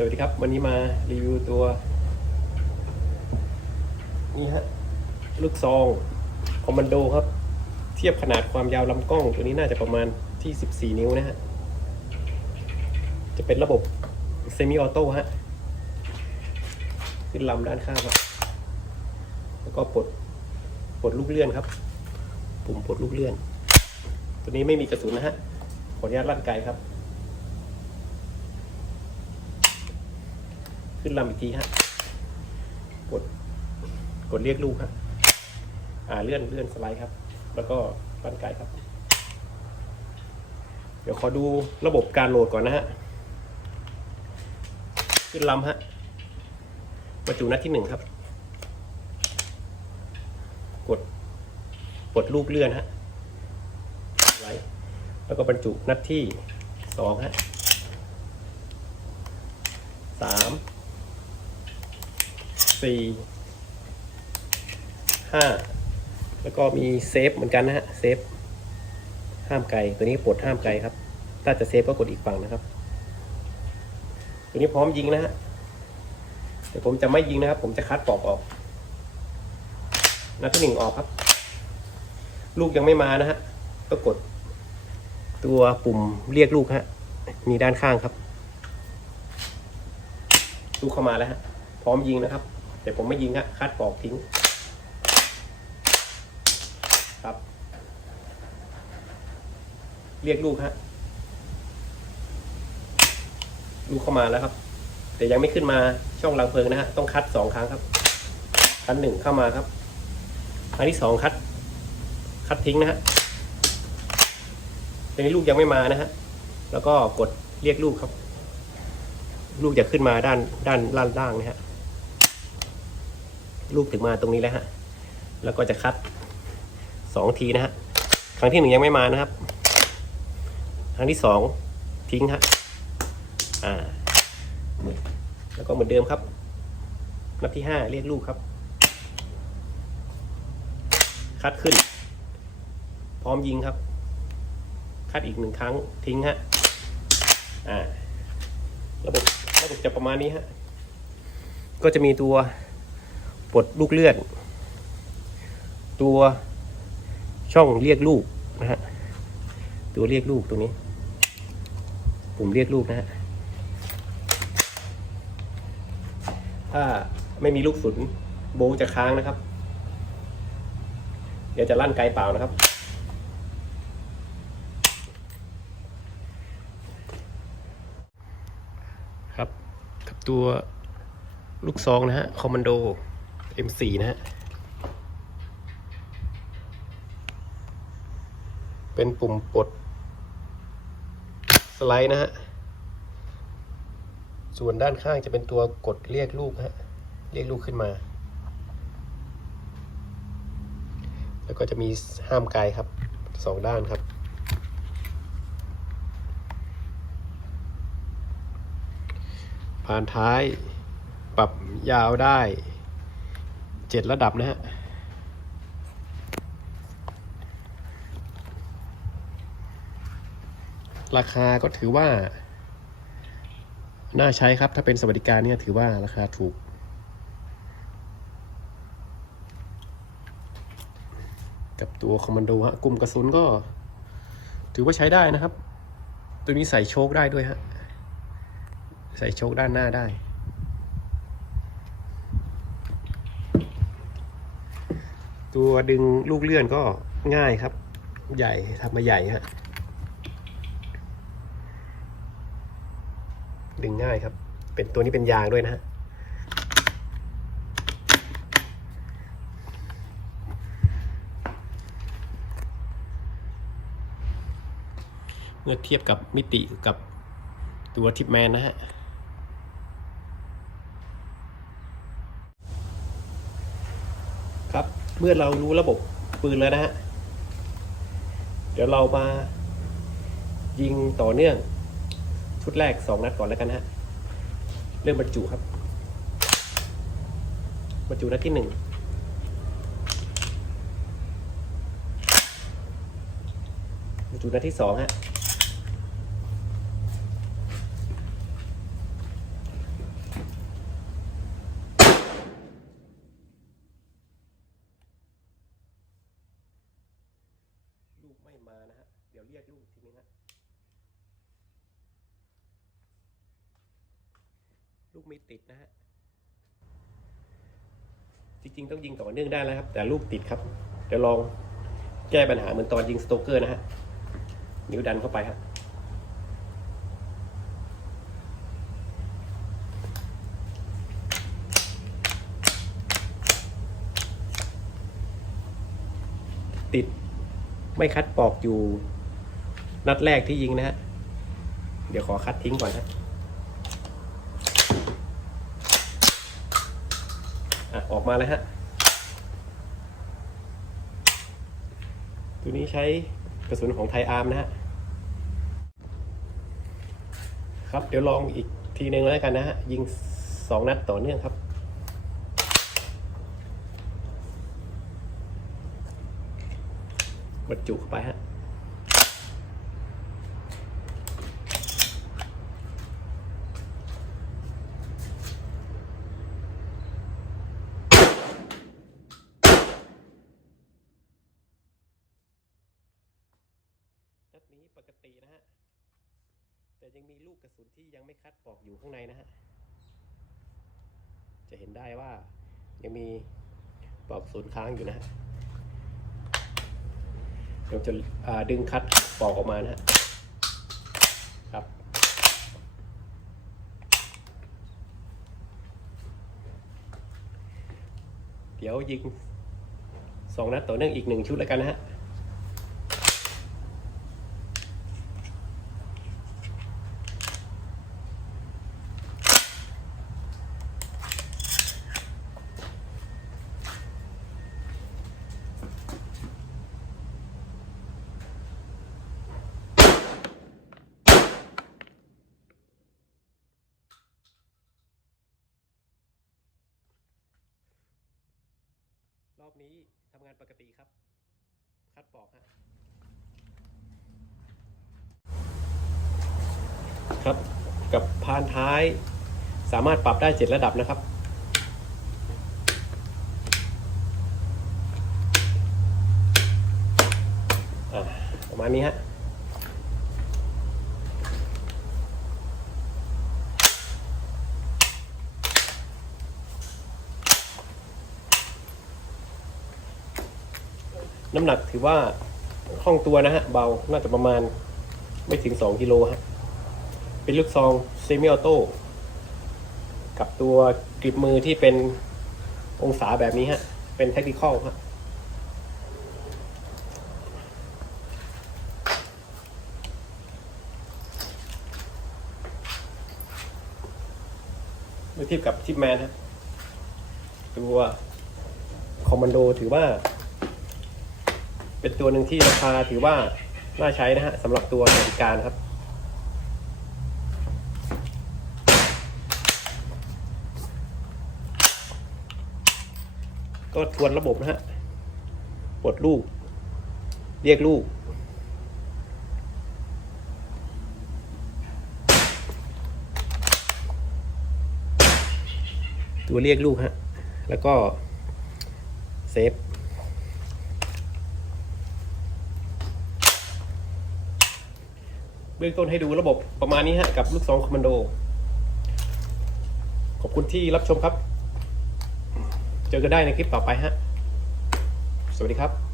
สวัสดีครับ วันนี้มารีวิวตัว นี่ฮะ ลูกซองคอมมานโดครับ เทียบขนาดความยาวลำกล้อง ตัวนี้น่าจะประมาณที่ 14 นิ้วนะฮะ จะเป็นระบบเซมิออโต้ฮะ ขึ้นลำด้านข้างครับ แล้วก็ปลดปลดลูกเลื่อนครับ ปุ่มปลดลูกเลื่อน ตัวนี้ไม่มีกระสุนนะฮะ ขออนุญาตลั่นไกครับ ขึ้นลำอีกทีฮะ กด กดเรียกลูกฮะอ่าเลื่อนเลื่อนสไลด์ครับ แล้วก็ลั่นไกลครับ เดี๋ยวขอดูระบบการโหลดก่อนนะฮะ ขึ้นลำฮะบรรจุนัดที่หนึ่งครับ กด กดลูกเลื่อนฮะสไลด์แล้วก็บรรจุนัดที่สองฮะสาม สี่ห้าแล้วก็มีเซฟเหมือนกันนะฮะเซฟห้ามไกลตัวนี้ปลดห้ามไกลครับ ถ้าจะเซฟก็กดอีกฝั่งนะครับ ตัวนี้พร้อมยิงนะฮะแต่ผมจะไม่ยิงนะครับ ผมจะคัดปอกออกนัดที่หนึ่งออกครับ ลูกยังไม่มานะฮะก็กด ตัวปุ่มเรียกลูกฮะมีด้านข้างครับ ลูกเข้ามาแล้วฮะพร้อมยิงนะครับ แต่ผมไม่ยิงฮะคัดปอกทิ้ง ครับ เรียกลูกฮะลูกเข้ามาแล้วครับ แต่ยังไม่ขึ้นมาช่องรังเพลิงนะฮะต้องคัดสองครั้งครับครั้งหนึ่งเข้ามาครับครั้งที่สองคัด คัดทิ้งนะฮะตอนนี้ลูกยังไม่มานะฮะแล้วก็กดเรียกลูกครับ ลูกจะขึ้นมาด้านด้านล่างนะฮะ ลูกถึงมาตรงนี้แล้วฮะ แล้วก็จะคัดสองทีนะฮะ ครั้งที่หนึ่งยังไม่มานะครับ ครั้งที่สองทิ้งฮะ อ่า แล้วก็เหมือนเดิมครับ นับที่ห้าเรียกลูกครับ คัดขึ้น พร้อมยิงครับ คัดอีกหนึ่งครั้งทิ้งฮะ อ่า ระบบระบบจะประมาณนี้ฮะ ก็จะมีตัว ปลดลูกเลื่อน ตัวช่องเรียกลูกนะฮะตัวเรียกลูกตรงนี้ ปุ่มเรียกลูกนะฮะถ้าไม่มีลูกสุนโบว์จะค้างนะครับ เดี๋ยวจะลั่นไกลเปล่านะครับ ครับกับตัวลูกซองนะฮะคอมมานโด M4 นะฮะ เป็นปุ่มปลดสไลด์นะฮะ ส่วนด้านข้างจะเป็นตัวกดเรียกลูกฮะ เรียกลูกขึ้นมา แล้วก็จะมีห้ามไกลครับสองด้านครับผ่านท้าย ปรับยาวได้ เจ็ดระดับนะฮะราคาก็ถือว่า น่าใช้ครับ ถ้าเป็นสวัสดิการเนี่ยถือว่าราคาถูก กับตัวคอมมานโดฮะกลุ่มกระสุนก็ ถือว่าใช้ได้นะครับ ตัวนี้ใส่โชคได้ด้วยฮะ ใส่โชคด้านหน้าได้ ตัวดึงลูกเลื่อนก็ง่ายครับ ใหญ่ทำมาใหญ่ฮะดึงง่ายครับ เป็นตัวนี้เป็นยางด้วยนะฮะเมื่อเทียบกับมิติกับตัวทิปแมนนะฮะ ครับ เมื่อเรารู้ระบบปืนแล้วนะฮะ เดี๋ยวเรามายิงต่อเนื่อง ชุดแรกสองนัดก่อนแล้วกันฮะ เริ่มบรรจุครับ บรรจุนัดที่หนึ่งบรรจุนัดที่สองฮะ ลูกไม่ติดนะฮะ จริงๆ ต้องยิงต่อเนื่องได้แล้วครับ แต่ลูกติดครับ เดี๋ยวลองแก้ปัญหาเหมือนตอนยิงสโตเกอร์นะฮะ นิ้วดันเข้าไปครับ ติดไม่คัดปอกอยู่ นัดแรกที่ยิงนะฮะ เดี๋ยวขอคัดทิ้งก่อนฮะ ออกมาเลยฮะ ตัวนี้ใช้กระสุนของไทยอาร์มนะฮะ ครับเดี๋ยวลองอีกทีหนึ่งแล้วกันนะฮะ ยิงสองนัดต่อเนื่องครับบรรจุเข้าไปฮะ นัดนี้ปกตินะฮะ แต่ยังมีลูกกระสุนที่ยังไม่คัดปอกอยู่ข้างในนะฮะ จะเห็นได้ว่ายังมีปลอกกระสุนค้างอยู่นะฮะเดี๋ยวจะาดึงคัดปอกออกมานะฮะครับ เดี๋ยวยิงสองนัดต่อเนื่องอีกหนึ่งชุดแล้วกันนะฮะ นี้ทำงานปกติครับ คัดปอกฮะครับ กับพานท้าย สามารถปรับได้เจ็ดระดับนะครับอ่าประมาณนี้ฮะ น้ำหนักถือว่าคล่องตัวนะฮะ เบา น่าจะประมาณไม่ถึง 2 กิโลฮะ เป็นลูกซองเซมิออโต้กับตัวกริบมือที่เป็นองศาแบบนี้ฮะ เป็นเทคนิคอลฮะเมื่อเทียบกับทิปแมนฮะ ตัวคอมมานโดถือว่า เป็นตัวหนึ่งที่ราคาถือว่าน่าใช้นะฮะสำหรับตัวบริกาครับ ก็ทวนระบบนะฮะปลดลูก เรียกลูกตัวเรียกลูกฮะ แล้วก็เซฟ เบื้องต้นให้ดูระบบประมาณนี้ฮะกับลูกสองคอมมานโด ขอบคุณที่รับชมครับ เจอกันได้ในคลิปต่อไปฮะ สวัสดีครับ